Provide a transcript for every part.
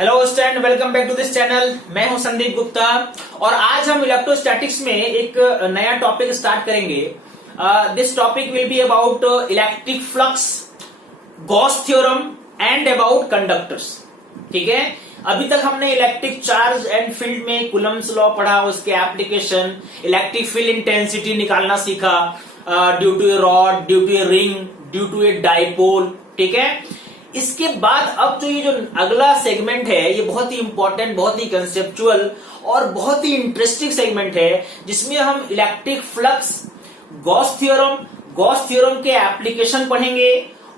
Hello student, welcome back to this channel. मैं हूं संदीप गुप्ता और आज हम इलेक्ट्रोस्टैटिक्स में एक नया टॉपिक स्टार्ट करेंगे। This topic will be about electric flux, Gauss theorem and about conductors. ठीक है, अभी तक हमने इलेक्ट्रिक चार्ज एंड फील्ड में कूलम्स लॉ पढ़ा, उसके एप्लीकेशन, इलेक्ट्रिक फील्ड इंटेंसिटी निकालना सीखा, due to a rod, due to a ring, due to a dipole. ठीक है, इसके बाद अब ये जो अगला सेगमेंट है ये बहुत ही इंपॉर्टेंट, बहुत ही कंसेप्चुअल और बहुत ही इंटरेस्टिंग सेगमेंट है, जिसमें हम इलेक्ट्रिक फ्लक्स, गॉस थ्योरम के एप्लीकेशन पढ़ेंगे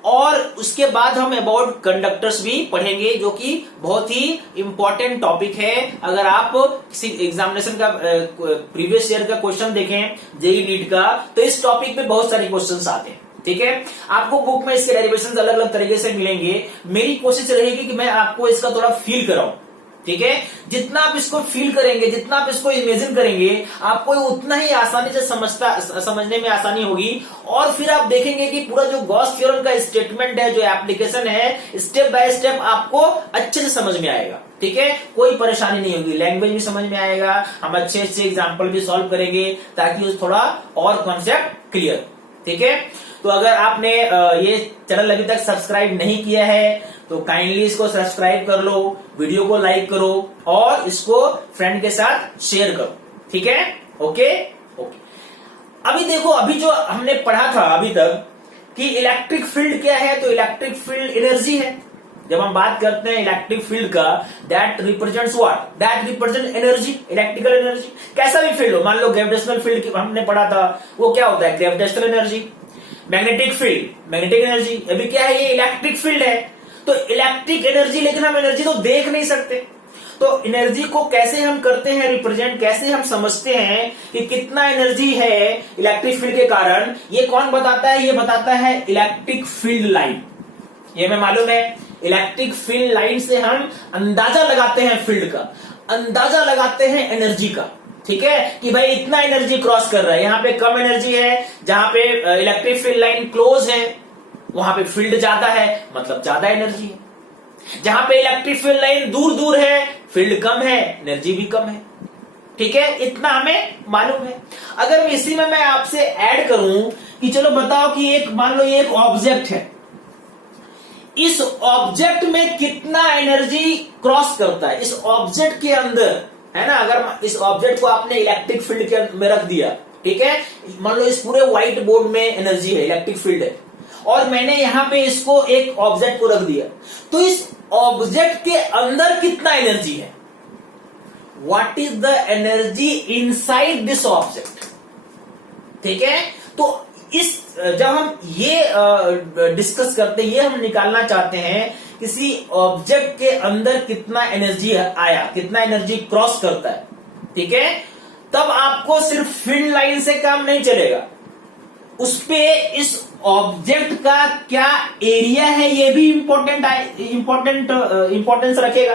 और उसके बाद हम अबाउट कंडक्टर्स भी पढ़ेंगे, जो कि बहुत ही इंपॉर्टेंट टॉपिक है। अगर आप किसी एग्जामिनेशन का प्रीवियस ईयर का क्वेश्चन देखें, जेईई नीट का, तो इस टॉपिक पे बहुत सारे क्वेश्चंस आते हैं। ठीक है, आपको बुक में इसके डेरिवेशंस अलग अलग तरीके से मिलेंगे। मेरी कोशिश रहेगी कि मैं आपको इसका थोड़ा फील कराऊं। ठीक है, जितना आप इसको फील करेंगे, जितना आप इसको इमेजिन करेंगे, आपको उतना ही आसानी से समझने में आसानी होगी। और फिर आप देखेंगे कि पूरा जो गॉस थ्योरम का स्टेटमेंट है, जो एप्लीकेशन है, स्टेप बाय स्टेप आपको अच्छे से समझ में आएगा। ठीक है, कोई परेशानी नहीं होगी, लैंग्वेज भी समझ में आएगा, हम अच्छे से एग्जाम्पल भी सॉल्व करेंगे ताकि थोड़ा और कॉन्सेप्ट क्लियर। ठीक है, तो अगर आपने ये चैनल अभी तक सब्सक्राइब नहीं किया है तो काइंडली इसको सब्सक्राइब कर लो, वीडियो को लाइक करो और इसको फ्रेंड के साथ शेयर करो। ठीक है, ओके। अभी देखो, अभी जो हमने पढ़ा था अभी तक कि इलेक्ट्रिक फील्ड क्या है, तो इलेक्ट्रिक फील्ड एनर्जी है। जब हम बात करते हैं इलेक्ट्रिक फील्ड का, that represents what? That represent energy, electrical energy. कैसा भी फील्ड हो, मान लो ग्रेविटेशनल फील्ड हमने पढ़ा था, वो क्या होता है? Gravitational energy. Magnetic field, magnetic energy. अभी क्या है? ये इलेक्ट्रिक फील्ड है, तो इलेक्ट्रिक एनर्जी। लेकिन हम एनर्जी तो देख नहीं सकते, तो एनर्जी को कैसे हम करते हैं रिप्रेजेंट, कैसे हम समझते हैं कि कितना एनर्जी है इलेक्ट्रिक फील्ड के कारण? ये कौन बताता है? ये बताता है इलेक्ट्रिक फील्ड लाइन। ये हमें मालूम है, इलेक्ट्रिक फील्ड लाइन से हम अंदाजा लगाते हैं फील्ड का, अंदाजा लगाते हैं एनर्जी का। ठीक है, कि भाई इतना एनर्जी क्रॉस कर रहा है, यहां पे कम एनर्जी है, जहां पे इलेक्ट्रिक फील्ड लाइन क्लोज है वहां पे फील्ड ज्यादा है, मतलब ज्यादा एनर्जी है। जहां पे इलेक्ट्रिक फील्ड लाइन दूर दूर है, फील्ड कम है, एनर्जी भी कम है। ठीक है, इतना हमें मालूम है। अगर इसी में मैं आपसे ऐड करूं कि चलो बताओ कि एक, मान लो ये एक ऑब्जेक्ट है, इस ऑब्जेक्ट में कितना एनर्जी क्रॉस करता है? इस ऑब्जेक्ट के अंदर है ना, अगर इस ऑब्जेक्ट को आपने इलेक्ट्रिक फील्ड के में रख दिया, ठीक है, मान लो इस पूरे व्हाइट बोर्ड में एनर्जी है, इलेक्ट्रिक फील्ड है, और मैंने यहां पे इसको एक ऑब्जेक्ट को रख दिया, तो इस ऑब्जेक्ट के अंदर कितना एनर्जी है? What is the energy inside this object? ठीक है, तो इस जब हम ये डिस्कस करते हैं, ये हम निकालना चाहते हैं किसी ऑब्जेक्ट के अंदर कितना एनर्जी आया, कितना एनर्जी क्रॉस करता है। ठीक है, तब आपको सिर्फ फील्ड लाइन से काम नहीं चलेगा, उस पे इस ऑब्जेक्ट का क्या एरिया है ये भी इंपॉर्टेंस रखेगा।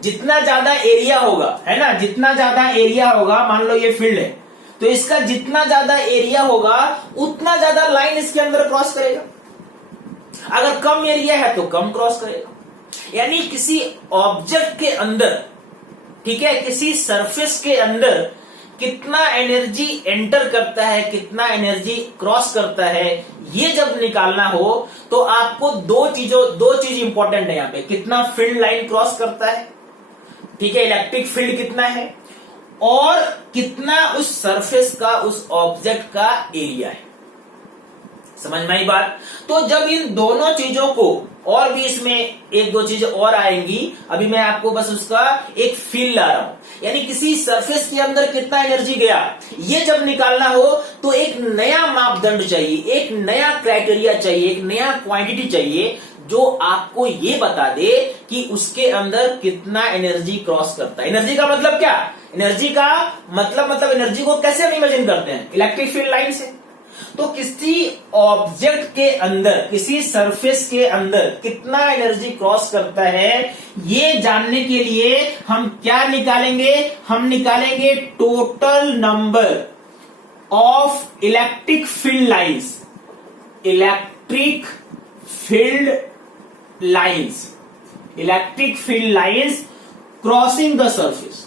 जितना ज्यादा एरिया होगा, है ना, जितना ज्यादा एरिया होगा, मान लो ये फील्ड है, तो इसका जितना ज्यादा एरिया होगा उतना ज्यादा लाइन इसके अंदर क्रॉस करेगा। अगर कम एरिया है तो कम क्रॉस करेगा। यानी किसी ऑब्जेक्ट के अंदर, ठीक है, किसी सरफेस के अंदर कितना एनर्जी एंटर करता है, कितना एनर्जी क्रॉस करता है, ये जब निकालना हो तो आपको दो चीज इंपॉर्टेंट है यहां पे। कितना फील्ड लाइन क्रॉस करता है, ठीक है, इलेक्ट्रिक फील्ड कितना है, और कितना उस सरफेस का, उस ऑब्जेक्ट का एरिया है। समझ में आई बात? तो जब इन दोनों चीजों को, और भी इसमें एक दो चीजें और आएंगी, अभी मैं आपको बस उसका एक फील ला रहा हूं। यानी किसी सरफेस के अंदर कितना एनर्जी गया, ये जब निकालना हो तो एक नया मापदंड चाहिए, एक नया क्राइटेरिया चाहिए, एक नया क्वांटिटी चाहिए, जो आपको ये बता दे कि उसके अंदर कितना एनर्जी क्रॉस करता है। एनर्जी का मतलब क्या? एनर्जी का मतलब एनर्जी को कैसे हम इमेजिन करते हैं? इलेक्ट्रिक फील्ड लाइन से। तो किसी ऑब्जेक्ट के अंदर, किसी सरफेस के अंदर कितना एनर्जी क्रॉस करता है, ये जानने के लिए हम क्या निकालेंगे? हम निकालेंगे total number of electric field lines, electric field lines, electric field lines crossing the surface.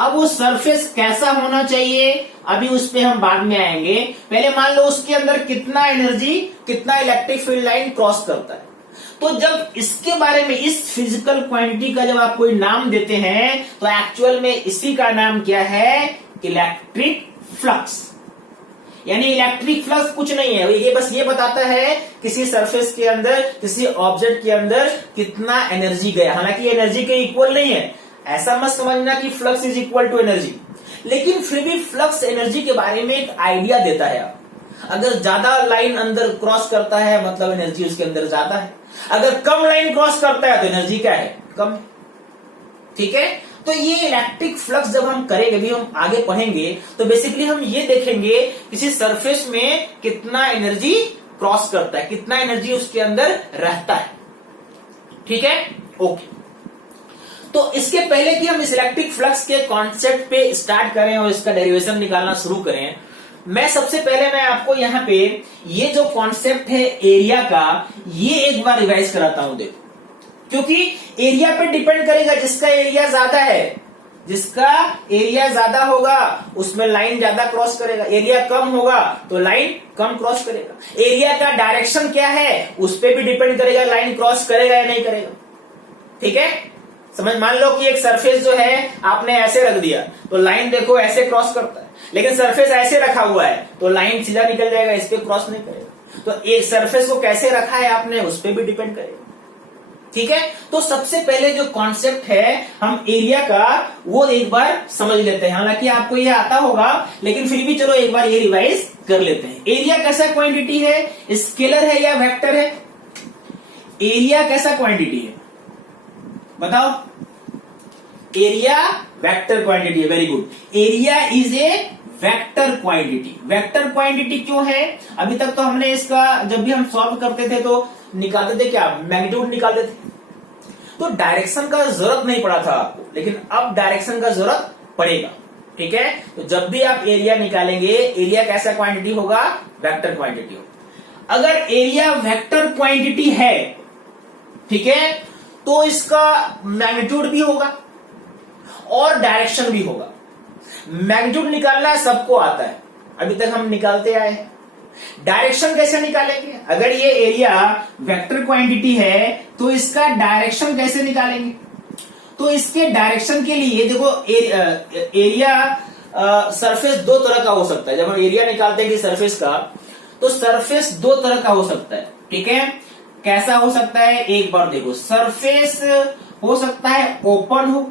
अब वो सरफेस कैसा होना चाहिए अभी उस पे हम बाद में आएंगे। पहले मान लो उसके अंदर कितना एनर्जी, कितना इलेक्ट्रिक फील्ड लाइन क्रॉस करता है। तो जब इसके बारे में, इस फिजिकल क्वांटिटी का जब आप कोई नाम देते हैं तो एक्चुअल में इसी का नाम क्या है, इलेक्ट्रिक फ्लक्स। यानी इलेक्ट्रिक फ्लक्स कुछ नहीं है, ये बस ये बताता है किसी सरफेस के अंदर, किसी ऑब्जेक्ट के अंदर कितना एनर्जी गया। हालांकि एनर्जी के इक्वल नहीं है, ऐसा मत समझना कि flux is equal to energy, लेकिन फिर भी फ्लक्स एनर्जी के बारे में एक आइडिया देता है। अगर ज्यादा लाइन अंदर क्रॉस करता है मतलब एनर्जी उसके अंदर ज्यादा है, अगर कम लाइन क्रॉस करता है तो एनर्जी क्या है, कम। ठीक है, तो ये इलेक्ट्रिक फ्लक्स जब हम करेंगे, भी हम आगे पढ़ेंगे, तो बेसिकली हम ये देखेंगे किसी सरफेस में कितना एनर्जी क्रॉस करता है, कितना एनर्जी उसके अंदर रहता है। ठीक है, ओके। तो इसके पहले कि हम इस इलेक्ट्रिक फ्लक्स के कॉन्सेप्ट पे स्टार्ट करें और इसका डेरिवेशन निकालना शुरू करें, मैं सबसे पहले मैं आपको यहाँ पे ये जो कॉन्सेप्ट है एरिया का, ये एक बार रिवाइज कराता हूं। देखो, क्योंकि एरिया पे डिपेंड करेगा, जिसका एरिया ज्यादा है, जिसका एरिया ज्यादा होगा उसमें लाइन ज्यादा क्रॉस करेगा, एरिया कम होगा तो लाइन कम क्रॉस करेगा। एरिया का डायरेक्शन क्या है उस पर भी डिपेंड करेगा, लाइन क्रॉस करेगा या नहीं करेगा। ठीक है, समझ। मान लो कि एक सरफेस जो है आपने ऐसे रख दिया तो लाइन देखो ऐसे क्रॉस करता है, लेकिन सरफेस ऐसे रखा हुआ है तो लाइन सीधा निकल जाएगा, इस पे क्रॉस नहीं करेगा। तो एक सरफेस को कैसे रखा है आपने उस पर भी डिपेंड करेगा। ठीक है, तो सबसे पहले जो कॉन्सेप्ट है हम एरिया का वो एक बार समझ लेते हैं। हालांकि आपको ये आता होगा लेकिन फिर भी चलो एक बार ये रिवाइज कर लेते हैं। एरिया कैसा क्वांटिटी है, स्केलर है या वेक्टर है? एरिया कैसा क्वांटिटी है बताओ? एरिया वेक्टर क्वांटिटी है। Very good. Area is a vector quantity. Vector quantity क्यों है? अभी तक तो हमने इसका जब भी हम सॉल्व करते थे तो निकालते थे क्या, मैग्नीट्यूड निकालते थे, तो डायरेक्शन का जरूरत नहीं पड़ा था आपको, लेकिन अब डायरेक्शन का जरूरत पड़ेगा। ठीक है, तो जब भी आप एरिया निकालेंगे, एरिया कैसा क्वांटिटी होगा, वेक्टर क्वांटिटी होगा। अगर एरिया वेक्टर क्वांटिटी है, ठीक है, तो इसका मैग्नीट्यूड भी होगा और डायरेक्शन भी होगा। मैग्नीट्यूड निकालना सबको आता है, अभी तक हम निकालते आए हैं। डायरेक्शन कैसे निकालेंगे? अगर ये एरिया वेक्टर क्वांटिटी है तो इसका डायरेक्शन कैसे निकालेंगे? तो इसके डायरेक्शन के लिए देखो, एरिया सरफेस दो तरह का हो सकता है। जब हम एरिया निकालते हैं कि सरफेस का, तो सरफेस दो तरह का हो सकता है। ठीक है, कैसा हो सकता है एक बार देखो। सरफेस हो सकता है ओपन हो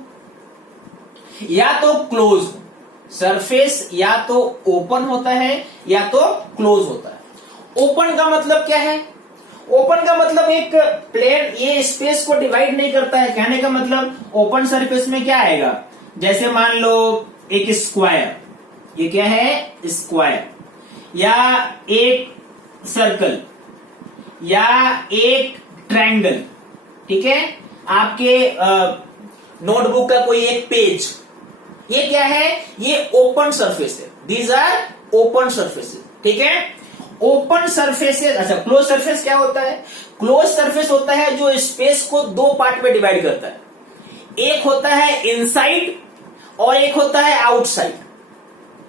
या तो क्लोज हो। सरफेस या तो ओपन होता है या तो क्लोज होता है। ओपन का मतलब क्या है? ओपन का मतलब एक प्लेन ये स्पेस को डिवाइड नहीं करता है। कहने का मतलब ओपन सरफेस में क्या आएगा, जैसे मान लो एक स्क्वायर, ये क्या है स्क्वायर, या एक सर्कल या एक ट्रायंगल। ठीक है, आपके नोटबुक का कोई एक पेज, ये क्या है, ये ओपन सरफेस है। These are open surfaces. ठीक है, ओपन सरफेसेस। अच्छा, क्लोज सरफेस क्या होता है? क्लोज सरफेस होता है जो स्पेस को दो पार्ट में डिवाइड करता है। एक होता है इनसाइड और एक होता है आउटसाइड,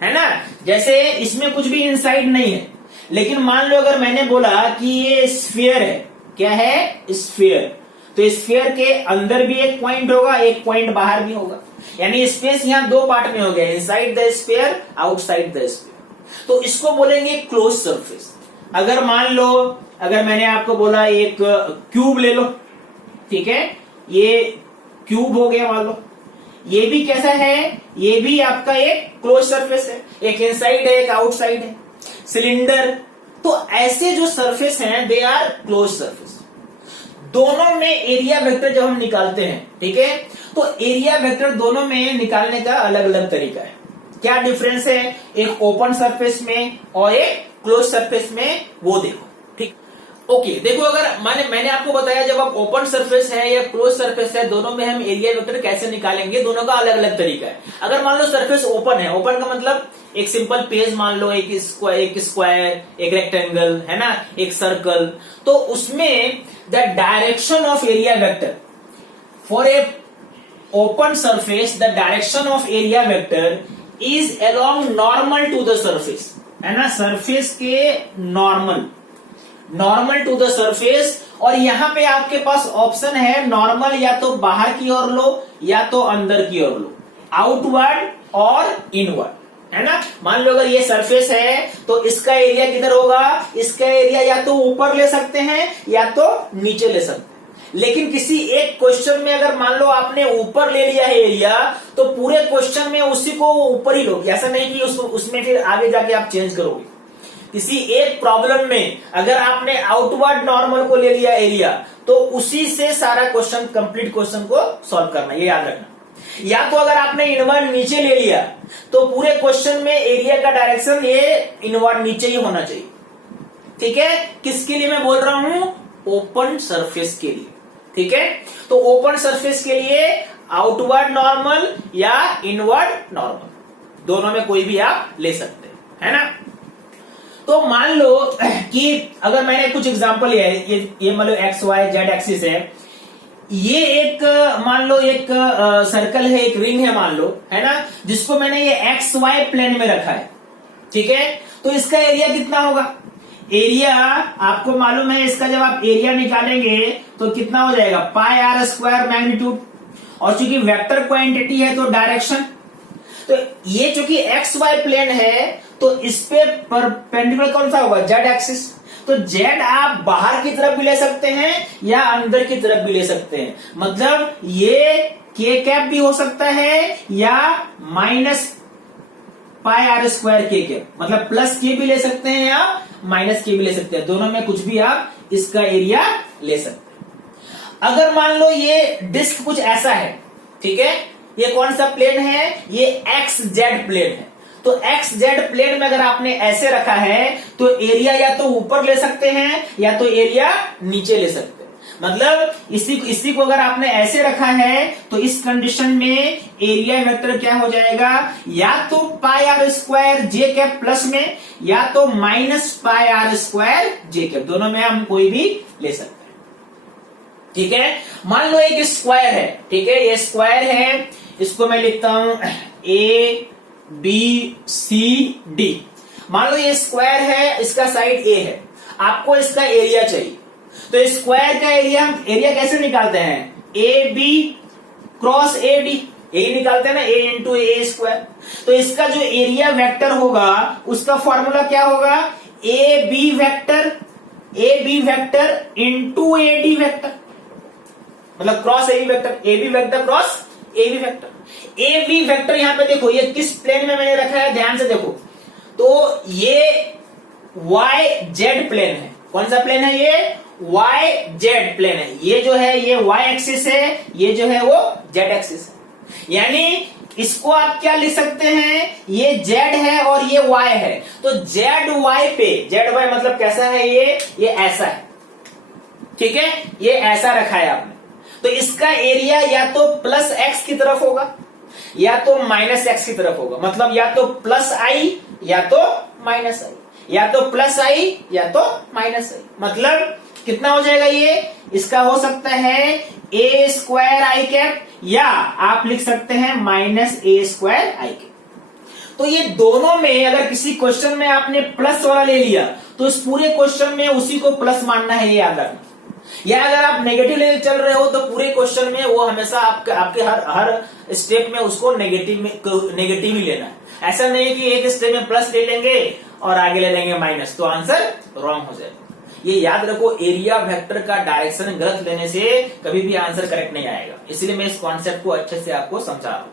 है ना। जैसे इसमें कुछ भी इनसाइड नहीं है, लेकिन मान लो अगर मैंने बोला कि ये स्फीयर है, क्या है स्फीयर, तो स्फीयर के अंदर भी एक पॉइंट होगा, एक पॉइंट बाहर भी होगा। यानी स्पेस यहां दो पार्ट में हो गया, inside the sphere, outside the sphere. तो इसको बोलेंगे क्लोज सरफेस। अगर मान लो, अगर मैंने आपको बोला एक क्यूब ले लो, ठीक है, ये क्यूब हो गया मान लो, ये भी कैसा है, ये भी आपका एक क्लोज सरफेस है। एक इनसाइड है, एक आउटसाइड है। सिलेंडर, तो ऐसे जो सरफेस हैं दे आर क्लोज सरफेस। दोनों में एरिया वेक्टर जब हम निकालते हैं, ठीक है, तो एरिया वेक्टर दोनों में निकालने का अलग अलग तरीका है। क्या डिफरेंस है एक ओपन सरफेस में और एक क्लोज सरफेस में, वो देखो। ठीक, ओके, देखो, अगर मैंने आपको बताया जब आप ओपन सरफेस है या क्लोज सरफेस है, दोनों में हम एरिया वेक्टर कैसे निकालेंगे, दोनों का अलग अलग तरीका है। अगर मान लो सरफेस ओपन है, ओपन का मतलब एक सिंपल पेज मान लो, एक स्क्वायर, एक रेक्टेंगल, है ना, एक सर्कल, तो उसमें the direction of area vector, for a open surface the direction of area vector is along normal to the surface, है ना, सरफेस के नॉर्मल टू द सरफेस। और यहां पे आपके पास ऑप्शन है नॉर्मल या तो बाहर की ओर लो या तो अंदर की ओर लो, आउटवर्ड और इनवर्ड, है ना। मान लो अगर ये सरफेस है तो इसका एरिया किधर होगा, इसका एरिया या तो ऊपर ले सकते हैं या तो नीचे ले सकते हैं। लेकिन किसी एक क्वेश्चन में अगर मान लो आपने ऊपर ले लिया है एरिया, तो पूरे क्वेश्चन में उसी को ऊपर ही लोगे, ऐसा नहीं कि उसमें फिर आगे जाके आप चेंज करोगे। किसी एक प्रॉब्लम में अगर आपने आउटवर्ड नॉर्मल को ले लिया एरिया, तो उसी से सारा क्वेश्चन, कंप्लीट क्वेश्चन को सॉल्व करना, ये याद रखना। या तो अगर आपने इनवर्ड नीचे ले लिया तो पूरे क्वेश्चन में एरिया का डायरेक्शन ये इनवर्ड नीचे ही होना चाहिए, ठीक है। किसके लिए मैं बोल रहा हूं, ओपन सरफेस के लिए, ठीक है। तो ओपन सरफेस के लिए आउटवर्ड नॉर्मल या इनवर्ड नॉर्मल, दोनों में कोई भी आप ले सकते हैं, है ना। तो मान लो कि अगर मैंने कुछ एग्जांपल लिया है, ये मान लो एक्स वाई जेड एक्सिस है, ये एक मान लो एक सर्कल है, एक रिंग है मान लो, है ना, जिसको मैंने ये एक्स वाई प्लेन में रखा है, ठीक है। तो इसका एरिया कितना होगा, एरिया आपको मालूम है, इसका जब आप एरिया निकालेंगे तो कितना हो जाएगा, पाई आर स्क्वायर मैग्नीट्यूड, और चूंकि वेक्टर क्वांटिटी है तो डायरेक्शन। तो ये चूंकि एक्स वाई प्लेन है तो इस पे परपेंडिकुलर कौन सा होगा, जेड एक्सिस। तो जेड आप बाहर की तरफ भी ले सकते हैं या अंदर की तरफ भी ले सकते हैं, मतलब ये के कैप भी हो सकता है या माइनस पाई आर स्क्वायर के कैप, मतलब प्लस के भी ले सकते हैं या माइनस के भी ले सकते हैं, दोनों में कुछ भी आप इसका एरिया ले सकते हैं। अगर मान लो ये डिस्क कुछ ऐसा है, ठीक है, ये कौन सा प्लेन है, ये एक्स जेड प्लेन है। तो एक्स जेड प्लेन में अगर आपने ऐसे रखा है तो एरिया या तो ऊपर ले सकते हैं या तो एरिया नीचे ले सकते हैं। मतलब इसी को अगर आपने ऐसे रखा है तो इस कंडीशन में एरिया वेक्टर क्या हो जाएगा, या तो pi R square J cap plus में या तो minus pi R square J cap, दोनों में हम कोई भी ले सकते हैं, ठीक है। मान लो एक स्क्वायर है, ठीक है, ये स्क्वायर है, इसको मैं लिखता हूं ए बी सी डी। मान लो ये स्क्वायर है, इसका साइड ए है, आपको इसका एरिया चाहिए। तो स्क्वायर का एरिया कैसे निकालते हैं, A B cross A D, यही निकालते हैं ना, ए इंटू ए स्क्वायर। तो इसका जो एरिया वेक्टर होगा उसका फॉर्मूला क्या होगा, A B vector into A D vector, मतलब cross A B vector, A B vector cross A B vector. A B vector यहां पे देखो ये किस प्लेन में मैंने रखा है, ध्यान से देखो, तो ये वाई जेड प्लेन है। कौन सा प्लेन है, ये वाई जेड प्लेन है। ये जो है ये वाई एक्सिस है, ये जो है वो जेड एक्सिस है। यानी इसको आप क्या लिख सकते हैं, ये जेड है और ये वाई है, तो जेड वाई पे, जेड वाई मतलब कैसा है, ये ऐसा है, ठीक है, ये ऐसा रखा है आपने। तो इसका एरिया या तो प्लस एक्स की तरफ होगा या तो माइनस एक्स की तरफ होगा, मतलब या तो प्लस आई या तो माइनस आई, या तो प्लस आई या तो माइनस आई। मतलब कितना हो जाएगा, ये इसका हो सकता है ए स्क्वायर आई कैप, या आप लिख सकते हैं माइनस ए स्क्वायर आई कैप। तो ये दोनों में अगर किसी क्वेश्चन में आपने प्लस वाला ले लिया तो इस पूरे क्वेश्चन में उसी को प्लस मानना है, ये याद रखना। या अगर आप नेगेटिव लेके चल रहे हो तो पूरे क्वेश्चन में वो हमेशा आपके हर स्टेप में उसको नेगेटिव ही लेना है। ऐसा नहीं कि एक स्टेप में प्लस ले लेंगे और आगे ले लेंगे माइनस, तो आंसर रॉन्ग हो जाएगा। ये याद रखो, एरिया वेक्टर का डायरेक्शन गलत लेने से कभी भी आंसर करेक्ट नहीं आएगा, इसलिए मैं इस कॉन्सेप्ट को अच्छे से आपको समझा रहा हूं।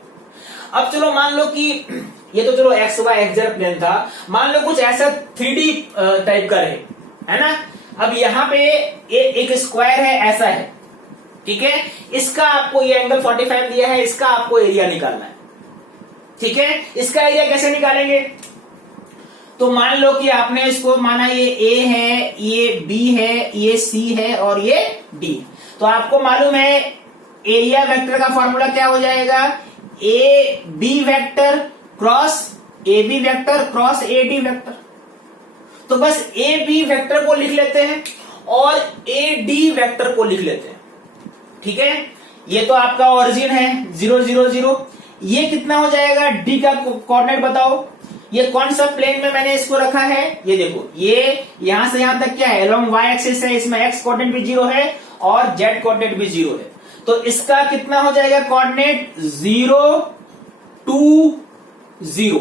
अब चलो मान लो कि ये तो चलो X Y X Z plane था, मान लो कुछ ऐसा 3D टाइप का है ना। अब यहाँ पे एक स्क्वायर है, ऐसा है, ठीक है, इसका आपको ये एंगल 45 दिया है, इसका आपको एरिया निकालना है, ठीक है। इसका एरिया कैसे निकालेंगे, तो मान लो कि आपने इसको माना ये ए है, ये बी है, ये सी है और ये डी। तो आपको मालूम है एरिया वेक्टर का फॉर्मूला क्या हो जाएगा, A B vector cross A B vector cross A D vector. तो बस ए बी वेक्टर को लिख लेते हैं और ए डी वेक्टर को लिख लेते हैं, ठीक है। ये तो आपका ओरिजिन है 0 0 0। ये कितना हो जाएगा, डी का कोऑर्डिनेट बताओ। ये कौन सा प्लेन में मैंने इसको रखा है, ये देखो, ये यहां से यहां तक क्या है, अलोंग वाई एक्सिस है, इसमें एक्स कोऑर्डिनेट भी 0 है और जेड कोऑर्डिनेट भी 0 है। तो इसका कितना हो जाएगा कोऑर्डिनेट, 0 2 0।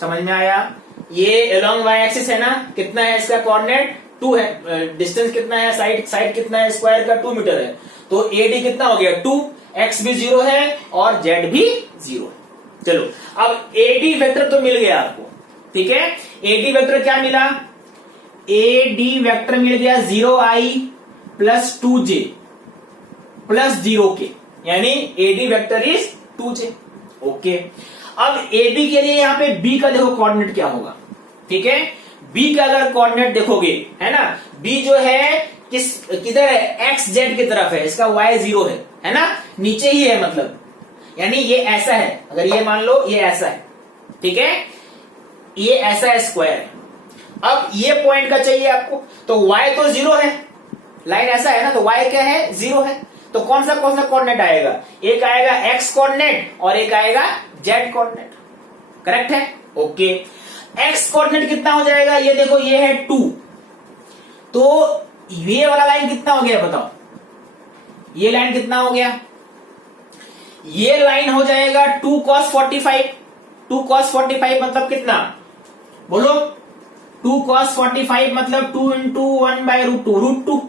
समझ में आया? ये अलोंग वाई एक्सिस है ना, कितना है इसका कोऑर्डिनेट, 2 है। डिस्टेंस कितना है, साइड कितना है, स्क्वायर का 2 मीटर है। तो एडी कितना हो गया 2, एक्स भी 0 है और जेड भी 0 है। चलो अब एडी वेक्टर तो मिल गया आपको, ठीक है। एडी वेक्टर क्या मिला, एडी वेक्टर मिल गया 0i plus 2j plus 0k, यानी AD vector is 2j। Okay, अब एबी के लिए यहां पे बी का देखो कोऑर्डिनेट क्या होगा, ठीक है। बी का अगर कोऑर्डिनेट देखोगे, है ना, बी जो है किधर है, एक्स जेड की तरफ है, इसका y 0 है ना, नीचे ही है, मतलब यानी ये ऐसा है, अगर ये मान लो ये ऐसा है, ठीक है, ये ऐसा है, स्क्वायर है। अब ये पॉइंट का चाहिए आपको, तो y तो 0 है, लाइन ऐसा है ना, तो y क्या है, 0 है। तो कौन सा कोऑर्डिनेट आएगा, एक आएगा x कोऑर्डिनेट और एक आएगा z कोऑर्डिनेट, करेक्ट है। ओके, x कोऑर्डिनेट कितना हो जाएगा, ये देखो, ये है 2, तो ये वाला लाइन कितना हो गया बताओ, ये लाइन कितना हो गया, ये लाइन हो जाएगा 2 cos 45। 2 cos 45 मतलब कितना, बोलो, 2 cos 45 मतलब 2 इंटू 1/√2, √2,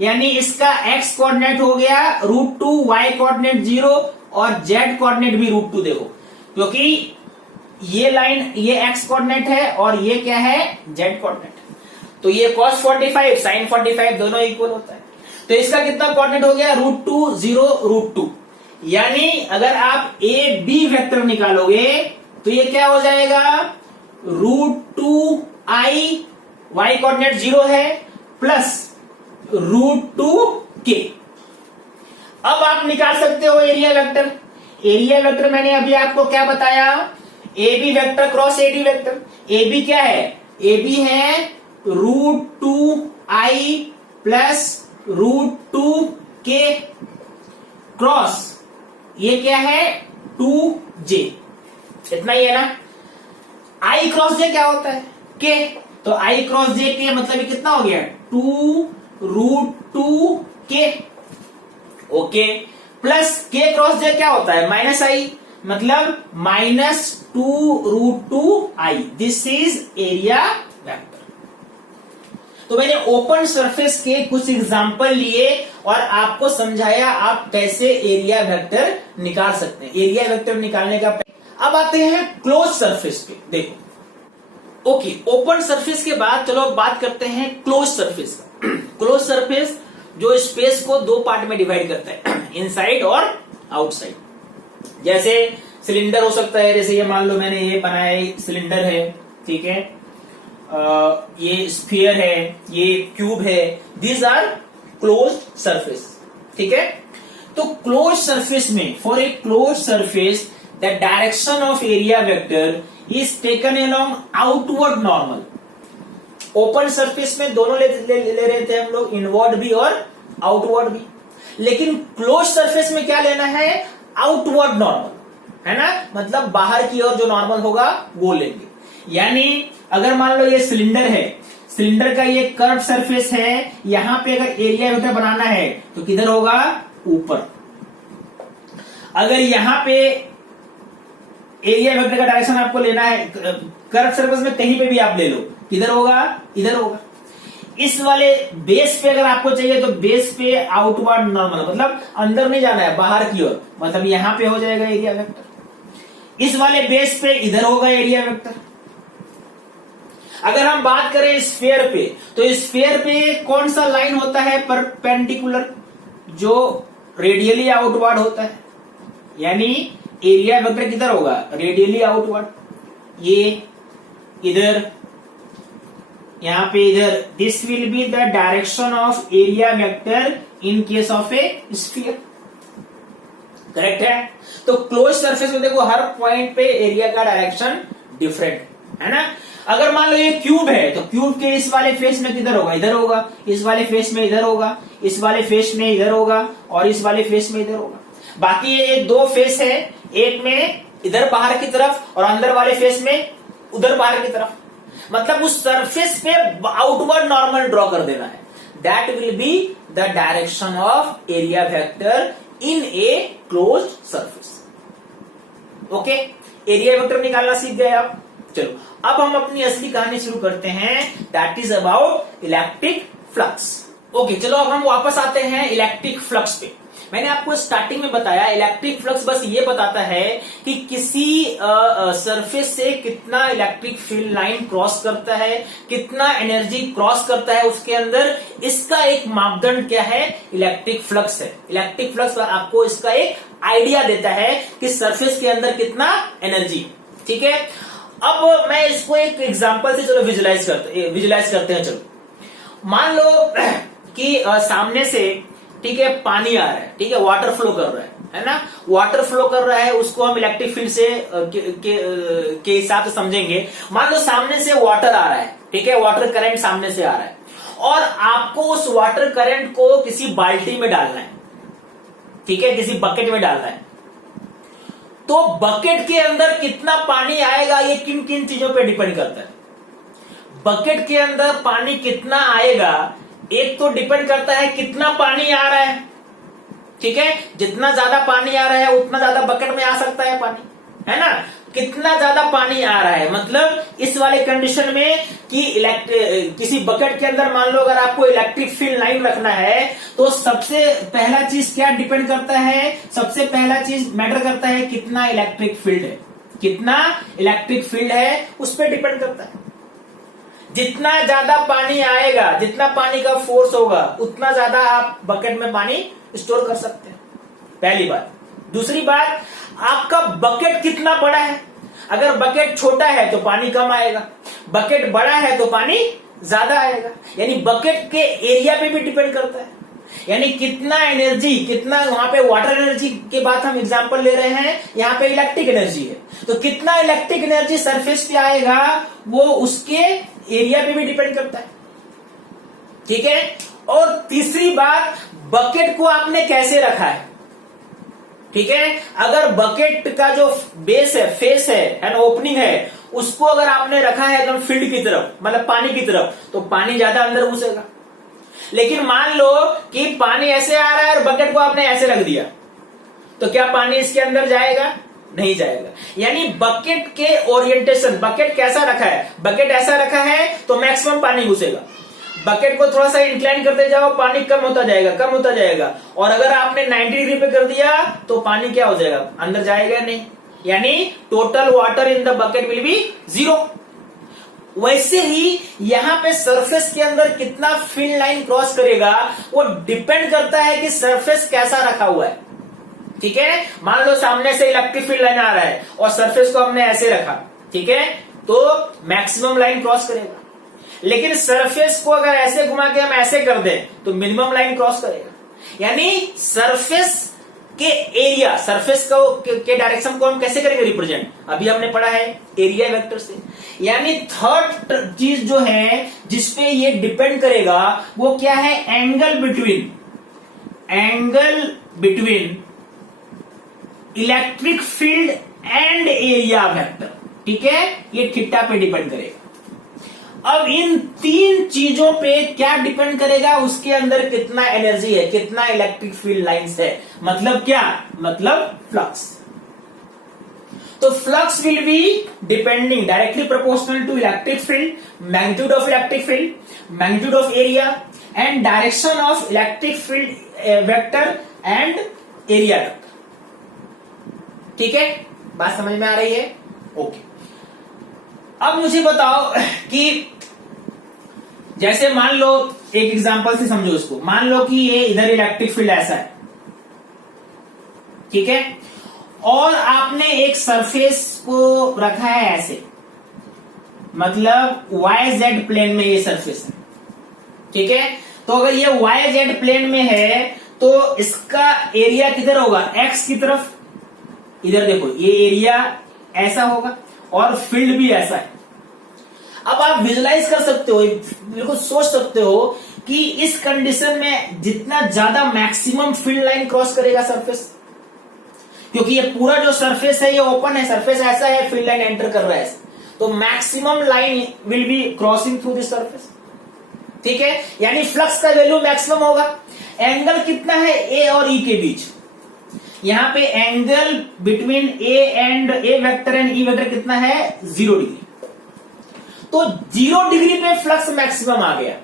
यानी इसका x कोऑर्डिनेट हो गया √2, y कोऑर्डिनेट 0 और z कोऑर्डिनेट भी √2। देखो, क्योंकि ये लाइन, ये x कोऑर्डिनेट है और ये क्या है, z कोऑर्डिनेट। तो ये cos 45 sin 45 दोनों इक्वल होता है, तो इसका कितना कोऑर्डिनेट हो गया, √2 0 √2। यानी अगर आप ए बी वेक्टर निकालोगे तो ये क्या हो जाएगा, √2i, y कोऑर्डिनेट 0 है, प्लस √2k। अब आप निकाल सकते हो एरिया वेक्टर। एरिया वेक्टर मैंने अभी आपको क्या बताया, A B vector cross AD vector. A B क्या है, ए बी है √2i प्लस √2k क्रॉस, ये क्या है, 2j। इतना ही है ना। i क्रॉस j क्या होता है, k, तो i क्रॉस j के मतलब ये कितना हो गया, 2√2k। Okay, plus k cross j क्या होता है, -i, मतलब -2√2i। This is area vector. तो मैंने ओपन सरफेस के कुछ एग्जांपल लिए और आपको समझाया आप कैसे एरिया वेक्टर निकाल सकते हैं। एरिया वेक्टर निकालने का अब आते हैं क्लोज सरफेस पे। देखो, ओके, ओपन सरफेस के बाद चलो अब बात करते हैं क्लोज सरफेस का। क्लोज सरफेस जो स्पेस को दो पार्ट में डिवाइड करता है, इनसाइड और आउटसाइड। जैसे सिलेंडर हो सकता है, जैसे ये मान लो मैंने ये बनाया, सिलेंडर है, ठीक है, ये स्फीयर है, ये क्यूब है, दीज आर क्लोज सरफेस, ठीक है। तो क्लोज सरफेस में, for a close surface the direction of area vector is taken along outward normal. Open surface में दोनों ले रहे थे हम लोग, इनवर्ड भी और आउटवर्ड भी, लेकिन क्लोज सरफेस में क्या लेना है, आउटवर्ड नॉर्मल, है ना, मतलब बाहर की ओर जो नॉर्मल होगा वो लेंगे। यानी अगर मान लो ये सिलेंडर है, सिलेंडर का ये कर्व सरफेस है, यहां पे अगर एरिया वेक्टर बनाना है तो किधर होगा, ऊपर। अगर यहां पे एरिया वेक्टर का डायरेक्शन आपको लेना है कर्व सरफेस में, कहीं पे भी आप ले लो, किधर होगा, इधर होगा। इस वाले बेस पे अगर आपको चाहिए तो बेस पे आउटवर्ड नॉर्मल, मतलब अंदर नहीं जाना है, बाहर की ओर, मतलब यहां पे हो जाएगा एरिया वेक्टर। इस वाले बेस पे इधर होगा एरिया वेक्टर। अगर हम बात करें स्फीयर पे, तो स्फीयर पे कौन सा लाइन होता है, परपेंडिकुलर, जो रेडियली आउटवर्ड होता है, यानी एरिया वेक्टर किधर होगा, रेडियली आउटवर्ड। ये इधर, यहां पे इधर, this will be the direction of area vector in case of A sphere, correct है। तो क्लोज सरफेस में देखो हर पॉइंट पे एरिया का डायरेक्शन डिफरेंट, है ना। अगर मान लो ये क्यूब है तो क्यूब के इस वाले फेस में किधर होगा, इधर होगा, इस वाले फेस में इधर होगा, इस वाले फेस में इधर होगा और इस वाले फेस में इधर होगा। बाकी ये दो फेस है, एक में इधर बाहर की तरफ और अंदर वाले फेस में उधर बाहर की तरफ। मतलब उस सरफेस पे आउटवर्ड नॉर्मल ड्रॉ कर देना है। That will be the direction of area vector in a closed surface. Okay, area vector निकालना सीख गए आप। चलो अब हम अपनी असली कहानी शुरू करते हैं, that is about electric flux. Okay, चलो अब हम वापस आते हैं इलेक्ट्रिक फ्लक्स पे। मैंने आपको स्टार्टिंग में बताया इलेक्ट्रिक फ्लक्स बस ये बताता है कि किसी सरफेस से कितना इलेक्ट्रिक फील्ड लाइन क्रॉस करता है, कितना एनर्जी क्रॉस करता है उसके अंदर, इसका एक मापदंड क्या है, इलेक्ट्रिक फ्लक्स है। इलेक्ट्रिक फ्लक्स आपको इसका एक आइडिया देता है कि सरफेस के अंदर कितना एनर्जी। ठीक है, अब मैं इसको एक एग्जांपल से चलो विजुलाइज करते हैं। चलो मान लो कि सामने से, ठीक है, पानी आ रहा है, ठीक है, वाटर फ्लो कर रहा है ना, वाटर फ्लो कर रहा है, उसको हम इलेक्ट्रिक फील्ड से के हिसाब से समझेंगे। मान लो सामने से वाटर आ रहा है, ठीक है, वाटर करंट सामने से आ रहा है और आपको उस वाटर करंट को किसी बाल्टी में डालना है, ठीक है, किसी बकेट में डालना है। तो बकेट के अंदर कितना पानी आएगा ये किन किन चीजों पे डिपेंड करता है। बकेट के अंदर पानी कितना आएगा, एक तो डिपेंड करता है कितना पानी आ रहा है, ठीक है, जितना ज्यादा पानी आ रहा है उतना ज्यादा बकेट में आ सकता है पानी, है ना। कितना ज्यादा पानी आ रहा है मतलब इस वाले कंडीशन में कि किसी बकेट के अंदर मान लो अगर आपको इलेक्ट्रिक फील्ड लाइन रखना है तो सबसे पहला चीज क्या डिपेंड करता है, सबसे पहला चीज मैटर करता है कितना इलेक्ट्रिक फील्ड है, कितना इलेक्ट्रिक फील्ड है उस पर डिपेंड करता है। जितना ज्यादा पानी आएगा, जितना पानी का फोर्स होगा उतना ज्यादा आप बकेट में पानी स्टोर कर सकते हैं, पहली बात। दूसरी बात, आपका बकेट कितना बड़ा है। अगर बकेट छोटा है तो पानी कम आएगा, बकेट बड़ा है तो पानी ज्यादा आएगा। यानी बकेट के एरिया पे भी डिपेंड करता है, यानी कितना एनर्जी, कितना वहां पे वाटर एनर्जी के बाद हम एग्जांपल ले रहे हैं, यहाँ पे इलेक्ट्रिक एनर्जी है, तो कितना इलेक्ट्रिक एनर्जी सरफेस पे आएगा वो उसके एरिया पे भी डिपेंड करता है, ठीक है। और तीसरी बात, बकेट को आपने कैसे रखा है, ठीक है। अगर बकेट का जो बेस है, फेस है, ओपनिंग है, उसको अगर आपने रखा है एकदम फील्ड की तरफ, मतलब पानी की तरफ, तो पानी ज्यादा अंदर घुसेगा। लेकिन मान लो कि पानी ऐसे आ रहा है और बकेट को आपने ऐसे रख दिया, तो क्या पानी इसके अंदर जाएगा? नहीं जाएगा। यानी बकेट के ओरिएंटेशन, बकेट कैसा रखा है, बकेट ऐसा रखा है तो मैक्सिमम पानी घुसेगा। बकेट को थोड़ा सा इंक्लाइन करते जाओ, पानी कम होता जाएगा, कम होता जाएगा। और अगर आपने 90 डिग्री पे कर दिया तो पानी क्या हो जाएगा, अंदर जाएगा नहीं। यानी total water in the bucket will be 0। वैसे ही यहां पे सरफेस के अंदर कितना फील्ड लाइन क्रॉस करेगा वो डिपेंड करता है कि सरफेस कैसा रखा हुआ है, ठीक है। मान लो सामने से इलेक्ट्रिक फील्ड लाइन आ रहा है और सरफेस को हमने ऐसे रखा, ठीक है, तो मैक्सिमम लाइन क्रॉस करेगा। लेकिन सरफेस को अगर ऐसे घुमा के हम ऐसे कर दें तो मिनिमम लाइन क्रॉस करेगा। यानी सरफेस के एरिया, सरफेस के डायरेक्शन को हम कैसे करेंगे रिप्रेजेंट, अभी हमने पढ़ा है एरिया वेक्टर से। यानी थर्ड चीज जो है जिसपे ये डिपेंड करेगा वो क्या है, angle between electric field and area vector, ठीक है, ये थीटा पे डिपेंड करेगा। अब इन तीन चीजों पे क्या डिपेंड करेगा, उसके अंदर कितना एनर्जी है, कितना इलेक्ट्रिक फील्ड लाइंस है, मतलब क्या, मतलब फ्लक्स। तो flux will be depending directly proportional to electric field, magnitude of electric field, magnitude of area and direction of electric field vector and area vector. ठीक है, बात समझ में आ रही है? ओके। अब मुझे बताओ कि जैसे मान लो, एक एग्जांपल से समझो इसको, मान लो कि ये इधर इलेक्ट्रिक फील्ड ऐसा है, ठीक है, और आपने एक सरफेस को रखा है ऐसे, मतलब YZ प्लेन में ये सरफेस है, ठीक है। तो अगर ये YZ प्लेन में है तो इसका एरिया किधर होगा, X की तरफ। इधर देखो, ये एरिया ऐसा होगा और फील्ड भी ऐसा है, अब आप विजुलाइज कर सकते हो, बिल्कुल सोच सकते हो कि इस कंडीशन में जितना ज्यादा मैक्सिमम फील्ड लाइन क्रॉस करेगा सरफेस, क्योंकि ये पूरा जो सरफेस है ये ओपन है, सरफेस ऐसा है, फील्ड लाइन एंटर कर रहा है, तो maximum line will be crossing through this surface. ठीक है, यानी फ्लक्स का वैल्यू मैक्सिमम होगा। एंगल कितना है ए और ई के बीच, यहां पे angle between A vector and E vector कितना है, 0 डिग्री। तो 0 डिग्री पे फ्लक्स मैक्सिमम आ गया।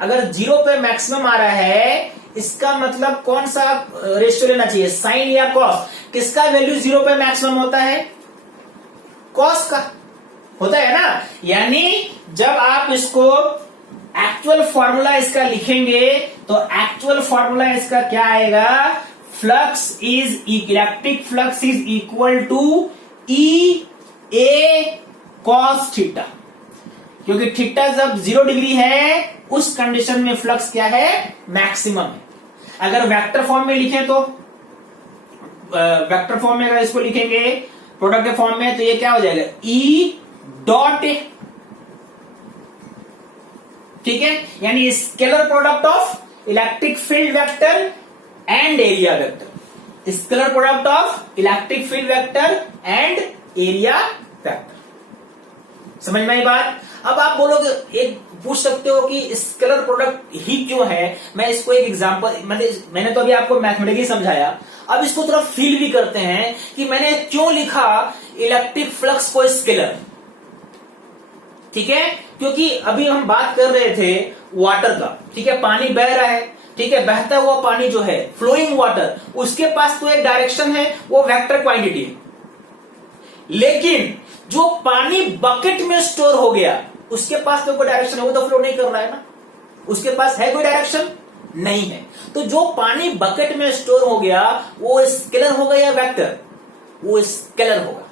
अगर 0 पे मैक्सिमम आ रहा है, इसका मतलब कौन सा रेशियो लेना चाहिए, साइन या कॉस? किसका वैल्यू 0 पे मैक्सिमम होता है, कॉस का होता है ना। यानी जब आप इसको एक्चुअल फॉर्मूला इसका लिखेंगे तो एक्चुअल फॉर्मूला इसका क्या आएगा, flux is electric flux is equal to E A cos theta, क्योंकि थीटा जब 0 डिग्री है उस कंडीशन में फ्लक्स क्या है, मैक्सिमम है। अगर वेक्टर फॉर्म में लिखें तो वेक्टर फॉर्म में अगर इसको लिखेंगे प्रोडक्ट के फॉर्म में, तो ये क्या हो जाएगा, ई डॉट ए। ठीक है, यानी scalar product of electric field vector and area vector, scalar product of electric field vector and area vector. समझ में आई बात। अब आप बोलोगे, एक पूछ सकते हो कि स्केलर प्रोडक्ट ही क्यों है। मैं इसको एक एग्जांपल, मैंने तो अभी आपको मैथमेटिकली समझाया, अब इसको थोड़ा फील भी करते हैं कि मैंने क्यों लिखा इलेक्ट्रिक फ्लक्स को स्केलर। ठीक है, क्योंकि अभी हम बात कर रहे थे वाटर का। ठीक है, पानी बह रहा है, ठीक है, बहता हुआ पानी जो है, फ्लोइंग वाटर, उसके पास तो एक डायरेक्शन है, वो वेक्टर क्वांटिटी है। लेकिन जो पानी बकेट में स्टोर हो गया, उसके पास तो कोई डायरेक्शन है, वो तो फ्लो नहीं कर रहा है ना, उसके पास है कोई डायरेक्शन नहीं है। तो जो पानी बकेट में स्टोर हो गया वो स्केलर होगा या वेक्टर, वो स्केलर होगा।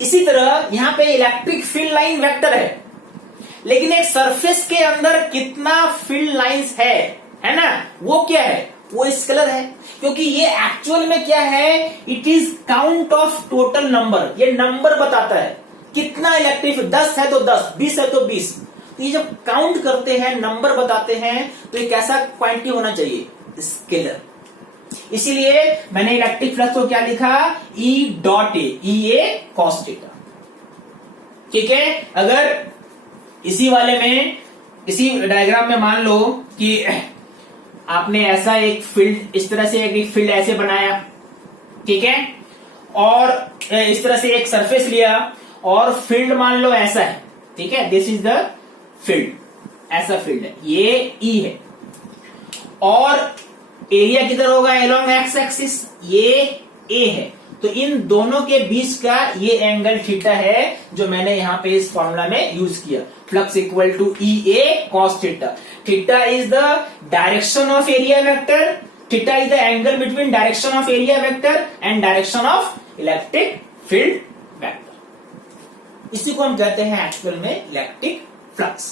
इसी तरह यहां पे इलेक्ट्रिक फील्ड लाइन वेक्टर है, लेकिन एक सरफेस के अंदर कितना फील्ड लाइंस है ना, वो क्या है, वो स्केलर है। क्योंकि ये एक्चुअल में क्या है, it is count of total number, ये नंबर बताता है कितना इलेक्ट्रिक, 10 है तो 10, 20 है तो 20। तो ये जब काउंट करते हैं, नंबर बताते हैं, तो ये कैसा क्वांटिटी होना चाहिए, स्केलर। इसीलिए मैंने इलेक्ट्रिक फ्लक्स को क्या लिखा, E dot A, E A cos theta. ठीक है, अगर इसी वाले में, इसी डायग्राम में मान लो कि आपने ऐसा एक फील्ड, इस तरह से एक फील्ड ऐसे बनाया, ठीक है, और इस तरह से एक सरफेस लिया और फील्ड मान लो ऐसा है। ठीक है, दिस इज द फील्ड, ऐसा फील्ड है, ये ई है, और एरिया किधर होगा, अलोंग एक्स एक्सिस, ये ए है। तो इन दोनों के बीच का ये एंगल थीटा है जो मैंने यहां पे इस फॉर्मूला में यूज किया, flux equal to E A cos theta. Theta is the direction of area vector, theta is the angle between direction of area vector and direction of electric field vector. इसी को हम कहते हैं actual में electric flux.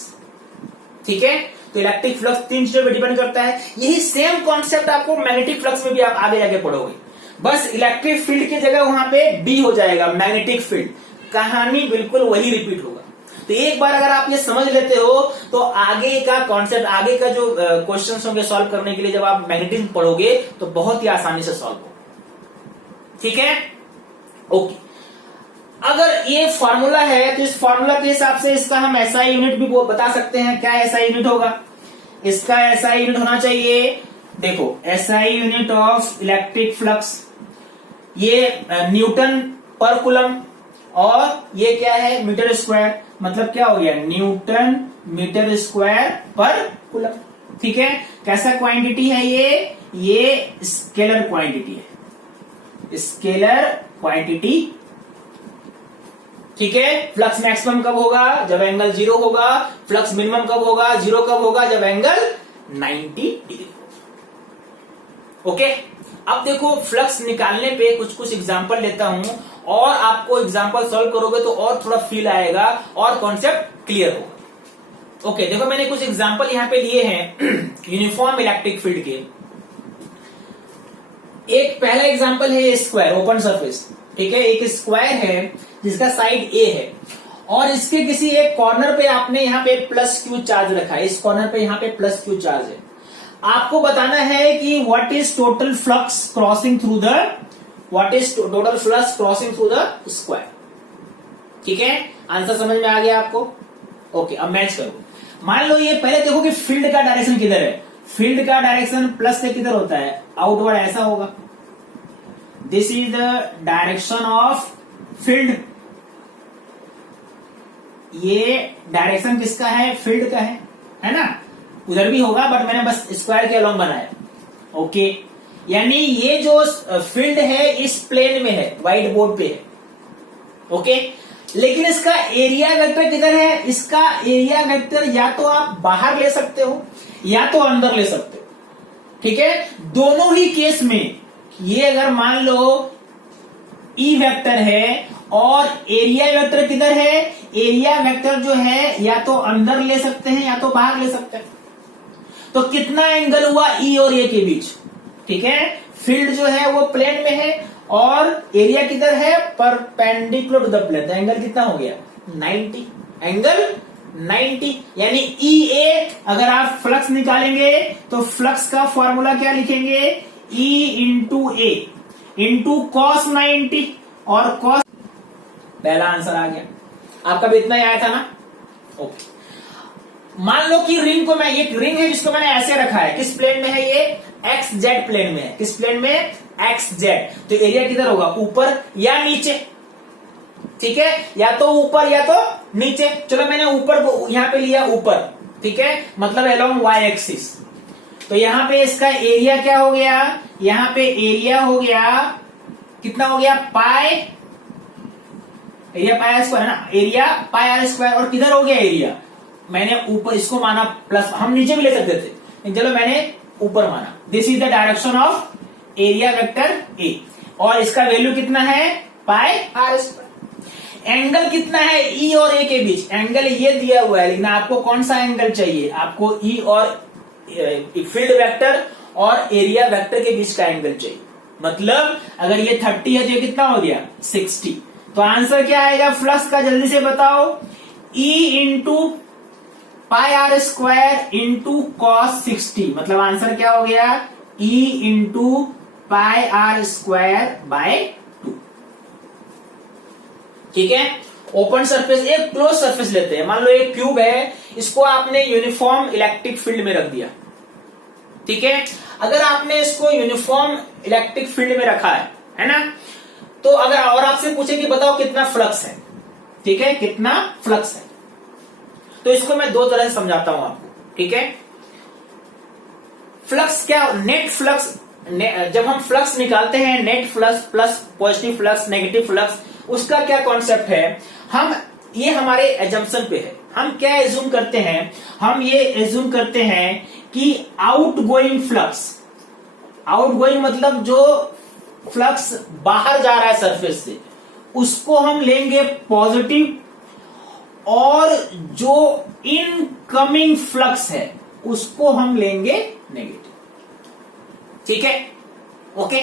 ठीक है, तो electric flux 3 चीजों पर डिपेंड करता है। यही सेम कॉन्सेप्ट आपको मैग्नेटिक फ्लक्स में भी आप आगे जाके पढ़ोगे, बस इलेक्ट्रिक फील्ड की जगह वहां पे बी हो जाएगा, मैग्नेटिक फील्ड। कहानी बिल्कुल वही रिपीट होगा। तो एक बार अगर आप ये समझ लेते हो तो आगे का कॉन्सेप्ट, आगे का जो क्वेश्चंस होंगे सॉल्व करने के लिए, जब आप मैग्नेटिज्म पढ़ोगे तो बहुत ही आसानी से सॉल्व हो। ठीक है, ओके। अगर ये फॉर्मूला है तो इस फॉर्मूला के हिसाब से इसका हम एसआई यूनिट भी बता सकते हैं। क्या एसआई यूनिट होगा, इसका एसआई यूनिट होना चाहिए, देखो SI unit of electric flux, ये न्यूटन पर कूलम, और ये क्या है, मीटर स्क्वायर। मतलब क्या हो गया, न्यूटन मीटर स्क्वायर पर कूलम। ठीक है, कैसा क्वांटिटी है ये स्केलर क्वांटिटी है, स्केलर क्वांटिटी। ठीक है, फ्लक्स मैक्सिमम कब होगा, जब एंगल 0 होगा। फ्लक्स मिनिमम कब होगा, 0 कब होगा, जब एंगल 90 डिग्री। ओके, अब देखो फ्लक्स निकालने पे कुछ एग्जांपल लेता हूं, और आपको एग्जांपल सॉल्व करोगे तो और थोड़ा फील आएगा और कॉन्सेप्ट क्लियर होगा। ओके, देखो मैंने कुछ एग्जांपल यहां पे लिए हैं यूनिफॉर्म इलेक्ट्रिक फील्ड के। एक पहला एग्जांपल है स्क्वायर, ओपन सरफेस। ठीक है, एक स्क्वायर है जिसका साइड ए है, और इसके किसी एक कॉर्नर पे आपने यहाँ पे प्लस क्यू चार्ज रखा है, इस कॉर्नर पे यहाँ पे प्लस क्यू चार्ज है। आपको बताना है कि what is total flux crossing through the square. ठीक है, आंसर समझ में आ गया आपको? ओके, अब मैच करो। मान लो ये पहले देखो कि फील्ड का डायरेक्शन किधर है। फील्ड का डायरेक्शन प्लस से किधर होता है, आउटवर्ड ऐसा होगा। This is the direction of field. ये डायरेक्शन किसका है, फील्ड का है ना। उधर भी होगा बट मैंने बस स्क्वायर के अलोंग बनाया। ओके, यानी ये जो फील्ड है इस प्लेन में है, व्हाइट बोर्ड पे है। ओके, लेकिन इसका एरिया वेक्टर किधर है, इसका एरिया वेक्टर या तो आप बाहर ले सकते हो या तो अंदर ले सकते हो। ठीक है, दोनों ही केस में ये अगर मान लो ई वेक्टर है और एरिया वेक्टर किधर है, एरिया वेक्टर जो है या तो अंदर ले सकते हैं या तो बाहर ले सकते हैं। तो कितना एंगल हुआ ई और ए के बीच। ठीक है, फील्ड जो है वो प्लेन में है और एरिया किधर है, परपेंडिकुलर टू द प्लेन। तो एंगल कितना हो गया, 90, एंगल 90। यानी ई ए अगर आप फ्लक्स निकालेंगे तो फ्लक्स का फॉर्मूला क्या लिखेंगे, ई इंटू ए इंटू कॉस 90 और कॉस। पहला आंसर आ गया आपका भी, इतना ही आया था ना। ओके, मान लो कि रिंग को मैं, एक रिंग है जिसको मैंने ऐसे रखा है, किस प्लेन में है ये, एक्स जेड प्लेन में है। किस प्लेन में, एक्स जेड। तो एरिया किधर होगा, ऊपर या नीचे। ठीक है, या तो ऊपर या तो नीचे। चलो मैंने ऊपर को यहां पे लिया, ऊपर। ठीक है, मतलब अलोंग वाई एक्सिस। तो यहां पे इसका एरिया क्या हो गया, यहां पे एरिया हो गया, कितना हो गया, पाई, एरिया पाई आर स्क्वायर है ना, एरिया पाई आर स्क्वायर। और किधर हो गया एरिया, मैंने ऊपर इसको माना प्लस, हम नीचे भी ले सकते थे, चलो मैंने ऊपर माना। This is the direction of area vector A और इसका वैल्यू कितना है, पाई आर स्क्वायर। एंगल कितना है ई और ए के बीच, एंगल ये दिया हुआ है, लेकिन आपको कौन सा एंगल चाहिए, आपको ई और फील्ड वेक्टर और एरिया वेक्टर के बीच का एंगल चाहिए। मतलब अगर ये 30 है तो ये कितना हो गया, 60। तो आंसर क्या आएगा फ्लक्स का, जल्दी से बताओ, E into pi R square into cos 60। मतलब आंसर क्या हो गया, E into pi R square by 2। ठीक है, ओपन सरफेस, एक क्लोज सरफेस लेते हैं। मान लो एक क्यूब है, इसको आपने यूनिफॉर्म इलेक्ट्रिक फील्ड में रख दिया। ठीक है, अगर आपने इसको यूनिफॉर्म इलेक्ट्रिक फील्ड में रखा है ना, तो अगर और आपसे पूछे कि बताओ कितना फ्लक्स है, ठीक है, कितना फ्लक्स है, तो इसको मैं दो तरह से समझाता हूं आपको। ठीक है, फ्लक्स क्या, नेट फ्लक्स, जब हम फ्लक्स निकालते हैं, net flux plus positive flux, negative flux, उसका क्या कॉन्सेप्ट है, हम ये हमारे एजम्पशन पे है। हम क्या एज्यूम करते हैं, हम ये एज्यूम करते हैं कि आउटगोइंग फ्लक्स, आउटगोइंग मतलब जो फ्लक्स बाहर जा रहा है सरफेस से, उसको हम लेंगे पॉजिटिव, और जो इनकमिंग फ्लक्स है उसको हम लेंगे नेगेटिव। ठीक है, ओके।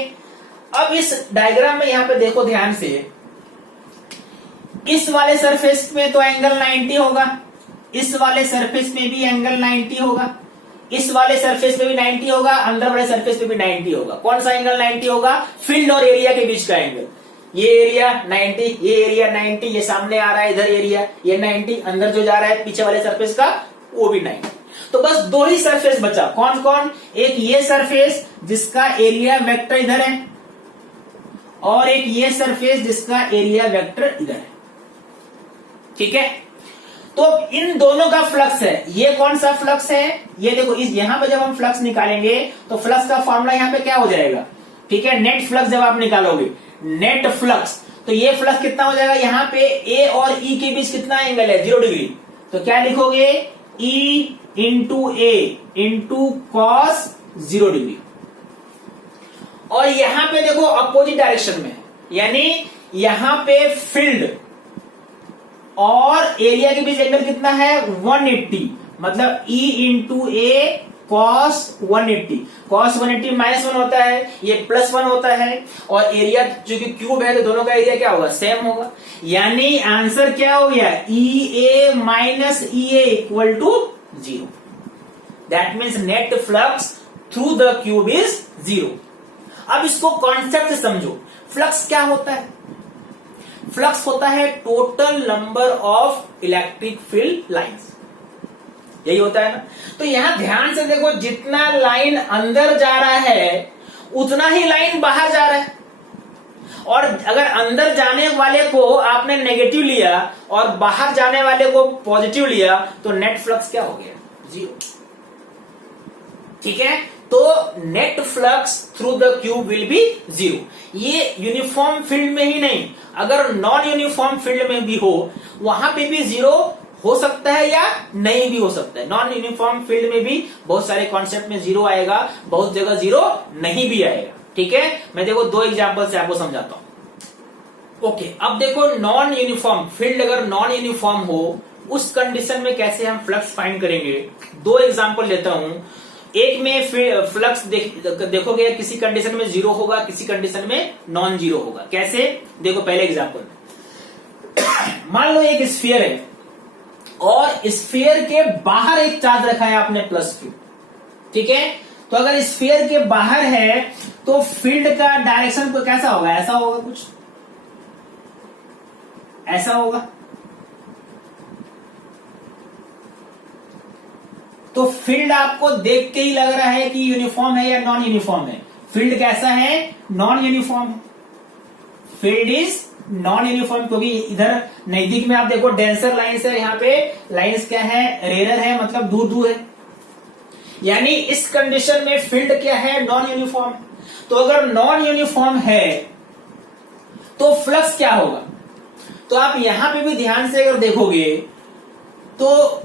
अब इस डायग्राम में यहां पे देखो ध्यान से, इस वाले सरफेस में तो एंगल 90 होगा, इस वाले सरफेस में भी एंगल 90 होगा, इस वाले सरफेस पे भी 90 होगा, अंदर वाले सरफेस पे भी 90 होगा। कौन सा एंगल 90 होगा, फील्ड और एरिया के बीच का एंगल। ये एरिया 90, ये एरिया 90, ये सामने आ रहा है इधर एरिया, ये 90, अंदर जो जा रहा है पीछे वाले सरफेस का वो भी 90। तो बस दो ही सरफेस बचा, कौन कौन, एक ये सरफेस जिसका एरिया वेक्टर इधर है, और एक ये सरफेस जिसका एरिया वेक्टर इधर है। ठीक है, तो इन दोनों का फ्लक्स है। ये कौन सा फ्लक्स है, ये देखो, इस यहां पे जब हम फ्लक्स निकालेंगे तो फ्लक्स का फॉर्मूला यहां पे क्या हो जाएगा, ठीक है, नेट फ्लक्स जब आप निकालोगे, नेट फ्लक्स, तो ये फ्लक्स कितना हो जाएगा, यहां पे ए और ई के बीच कितना एंगल है, 0 डिग्री। तो क्या लिखोगे, ई इंटू ए इंटू कॉस 0 डिग्री। और यहां पे देखो अपोजिट डायरेक्शन में, यानी यहां पे फील्ड और एरिया के बीच एंगल कितना है, 180। मतलब ई इंटू ए cos 180, cos 180 -1 होता है, ये +1 होता है, और एरिया जो कि क्यूब है तो दोनों का एरिया क्या होगा, सेम होगा। यानी आंसर क्या हो गया, EA minus EA equal to 0। That means net flux through the cube is 0। अब इसको कॉन्सेप्ट से समझो, फ्लक्स क्या होता है? फ्लक्स होता है total number of electric field lines, यही होता है ना। तो यहां ध्यान से देखो, जितना लाइन अंदर जा रहा है उतना ही लाइन बाहर जा रहा है, और अगर अंदर जाने वाले को आपने नेगेटिव लिया और बाहर जाने वाले को पॉजिटिव लिया तो नेट फ्लक्स क्या हो गया, 0। ठीक है, तो net flux through the cube will be 0। ये यूनिफॉर्म फील्ड में ही नहीं, अगर नॉन यूनिफॉर्म फील्ड में भी हो वहां पे भी 0 हो सकता है या नहीं भी हो सकता है। नॉन यूनिफॉर्म फील्ड में भी बहुत सारे कॉन्सेप्ट में 0 आएगा, बहुत जगह 0 नहीं भी आएगा। ठीक है, मैं देखो 2 एग्जांपल से आपको समझाता हूं। ओके, अब देखो नॉन यूनिफॉर्म फील्ड अगर नॉन यूनिफॉर्म हो उस कंडीशन में कैसे हम फ्लक्स फाइंड करेंगे। 2 एग्जांपल लेता हूं। एक में फ्लक्स देखोगे किसी कंडीशन में 0 होगा, किसी कंडीशन में नॉन 0 होगा। कैसे, देखो पहले एग्जांपल मान लो एक स्फीयर है और स्फीयर के बाहर एक चार्ज रखा है आपने +Q। ठीक है, तो अगर स्फीयर के बाहर है तो फील्ड का डायरेक्शन को कैसा होगा, ऐसा होगा, कुछ ऐसा होगा। तो फील्ड आपको देख के ही लग रहा है कि यूनिफॉर्म है या नॉन यूनिफॉर्म है। फील्ड कैसा है, नॉन यूनिफॉर्म है। फील्ड इज नॉन यूनिफॉर्म, क्योंकि इधर नजदीक में आप देखो डेंसर लाइन्स है, यहाँ पे लाइन्स क्या है, रेयर है, मतलब दूर दूर है। यानी इस कंडीशन में फील्ड क्या है, नॉन यूनिफॉर्म। तो अगर नॉन यूनिफॉर्म है तो फ्लक्स क्या होगा। तो आप यहां पे भी ध्यान से अगर देखोगे तो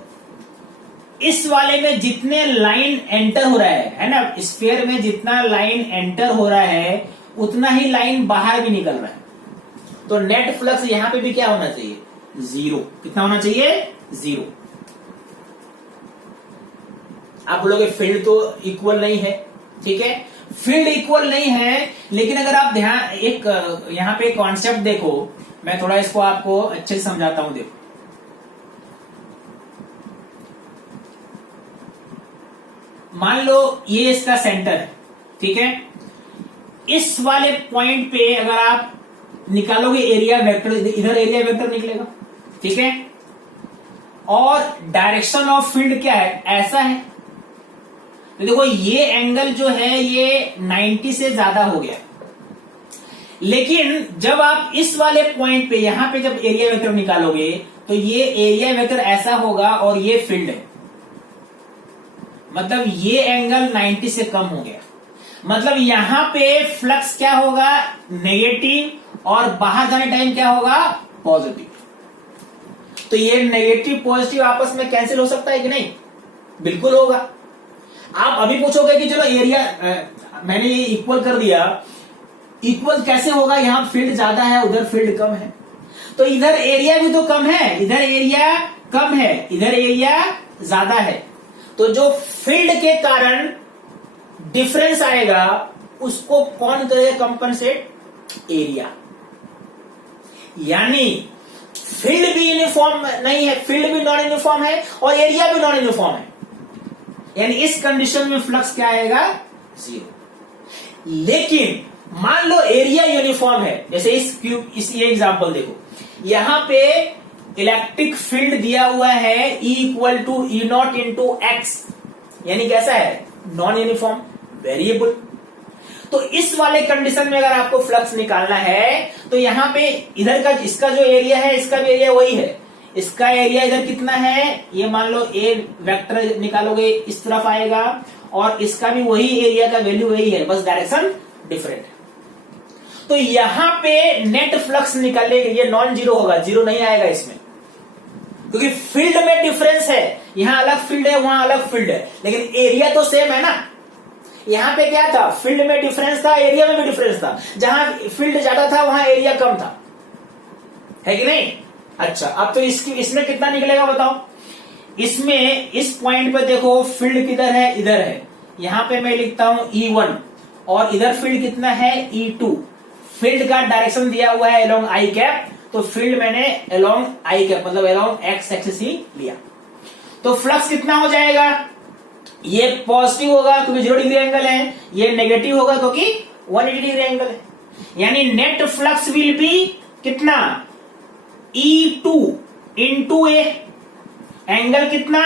इस वाले में जितने लाइन एंटर हो रहा है ना, स्फीयर में जितना लाइन एंटर हो रहा है उतना ही लाइन बाहर भी निकल रहा है। तो नेट फ्लक्स यहां पे भी क्या होना चाहिए, 0। कितना होना चाहिए, 0। आप बोलोगे फील्ड तो इक्वल नहीं है। ठीक है, फील्ड इक्वल नहीं है, लेकिन अगर आप ध्यान एक यहां पे कॉन्सेप्ट देखो, मैं थोड़ा इसको आपको अच्छे से समझाता हूं। देखो, मान लो ये इसका सेंटर है। ठीक है, इस वाले पॉइंट पे अगर आप निकालोगे एरिया वेक्टर, इधर एरिया वेक्टर निकलेगा। ठीक है, और डायरेक्शन ऑफ फील्ड क्या है, ऐसा है। तो देखो ये एंगल जो है ये 90 से ज्यादा हो गया, लेकिन जब आप इस वाले पॉइंट पे यहां पे जब एरिया वेक्टर निकालोगे तो ये एरिया वेक्टर ऐसा होगा और ये फील्ड है, मतलब ये एंगल 90 से कम हो गया। मतलब यहां पे फ्लक्स क्या होगा, नेगेटिव, और बाहर जाने टाइम क्या होगा, पॉजिटिव। तो ये नेगेटिव पॉजिटिव आपस में कैंसिल हो सकता है कि नहीं, बिल्कुल होगा। आप अभी पूछोगे कि चलो एरिया मैंने ये इक्वल कर दिया, इक्वल कैसे होगा, यहां फील्ड ज्यादा है उधर फील्ड कम है, तो इधर एरिया भी तो कम है, इधर एरिया कम है, इधर एरिया ज्यादा है। तो जो फील्ड के कारण डिफरेंस आएगा उसको कौन करेगा कंपनसेट, एरिया। यानी फील्ड भी यूनिफॉर्म नहीं है, फील्ड भी नॉन यूनिफॉर्म है और एरिया भी नॉन यूनिफॉर्म है। यानी इस कंडीशन में फ्लक्स क्या आएगा, 0। लेकिन मान लो एरिया यूनिफॉर्म है, जैसे इस ये एग्जांपल देखो, यहां पे इलेक्ट्रिक फील्ड दिया हुआ है E equal to E0 into X, यानी कैसा है, नॉन यूनिफॉर्म वेरिएबल। तो इस वाले कंडीशन में अगर आपको फ्लक्स निकालना है तो यहां पे इधर का इसका जो एरिया है इसका भी एरिया वही है। इसका एरिया इधर कितना है, ये मान लो ए वेक्टर निकालोगे इस तरफ आएगा, और इसका भी वही एरिया का वैल्यू वही है, बस डायरेक्शन डिफरेंट है। तो यहां पे नेट फ्लक्स निकालेगा, ये नॉन 0 होगा, 0 नहीं आएगा इसमें, क्योंकि फील्ड में डिफरेंस है। यहां अलग फील्ड है, वहां अलग फील्ड है, लेकिन एरिया तो सेम है ना। यहां पे क्या था, फील्ड में डिफरेंस था, एरिया में भी डिफरेंस था। जहां फील्ड ज्यादा था वहां एरिया कम था, है कि नहीं। अच्छा, अब तो इसमें कितना निकलेगा बताओ, इसमें इस पॉइंट पे देखो फील्ड किधर है, इधर है। यहां पे मैं लिखता हूं E1 और इधर फील्ड कितना है E2। फील्ड का डायरेक्शन दिया हुआ है अलोंग आई कैप, तो फील्ड मैंने अलोंग आई कैप मतलब अलोंग एक्स एक्सिस ही लिया। तो फ्लक्स कितना हो जाएगा, ये पॉजिटिव होगा क्योंकि 0 डिग्री एंगल है, ये नेगेटिव होगा क्योंकि 180 डिग्री एंगल है। यानी नेट फ्लक्स विल बी कितना, E2 इंटू ए, एंगल कितना,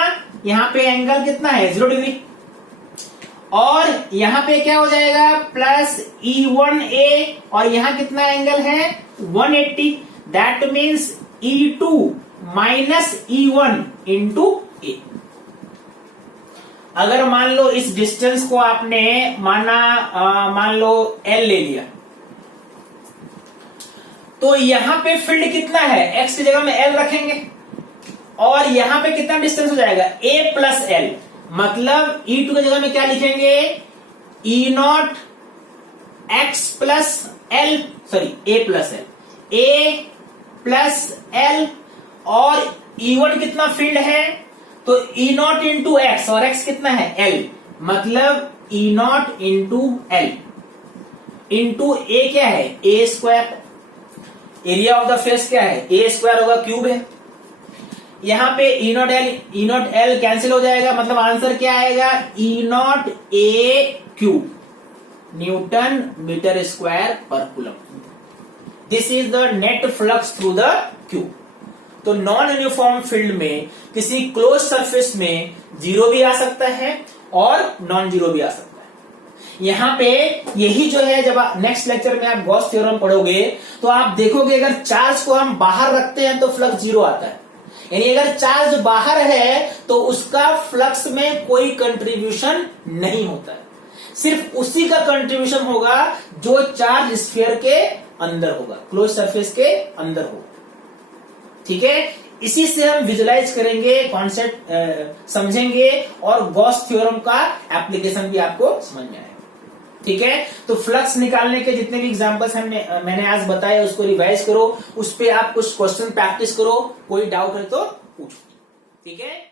यहां पे एंगल कितना है 0 डिग्री, और यहां पे क्या हो जाएगा प्लस E1A, और यहां कितना एंगल है 180, that means E2 minus E1 into A. अगर मान लो इस डिस्टेंस को आपने मान लो L ले लिया, तो यहां पे फील्ड कितना है, x की जगह में L रखेंगे, और यहां पे कितना डिस्टेंस हो जाएगा a प्लस एल, मतलब E2 की जगह में क्या लिखेंगे E0 x plus L, sorry a plus L, a plus L, और E1 कितना फील्ड है, तो E0 इंटू एक्स, और x कितना है L, मतलब E0 into L into a क्या है a square, area of the face क्या है a स्क्वायर होगा, क्यूब है। यहां पे E0 L कैंसिल हो जाएगा, मतलब आंसर क्या आएगा E0 A cube newton metre square पर coulomb. This is the net flux through the cube. तो नॉन यूनिफॉर्म फील्ड में किसी क्लोज सरफेस में 0 भी आ सकता है और नॉन 0 भी आ सकता है। यहां पे यही जो है, जब नेक्स्ट लेक्चर में आप गॉस थ्योरम पढ़ोगे तो आप देखोगे अगर चार्ज को हम बाहर रखते हैं तो फ्लक्स 0 आता है, यानी अगर चार्ज बाहर है तो उसका फ्लक्स में कोई कंट्रीब्यूशन नहीं होता है, सिर्फ उसी का कंट्रीब्यूशन होगा जो चार्ज स्फीयर के अंदर होगा, क्लोज सरफेस के अंदर होगा। ठीक है, इसी से हम विजुलाइज करेंगे, कॉन्सेप्ट समझेंगे, और गॉस थ्योरम का एप्लीकेशन भी आपको समझ में आएगा। ठीक है, तो फ्लक्स निकालने के जितने भी एग्जांपल्स मैंने आज बताए उसको रिवाइज करो, उस पे आप कुछ क्वेश्चन प्रैक्टिस करो, कोई डाउट है तो पूछो। ठीक है।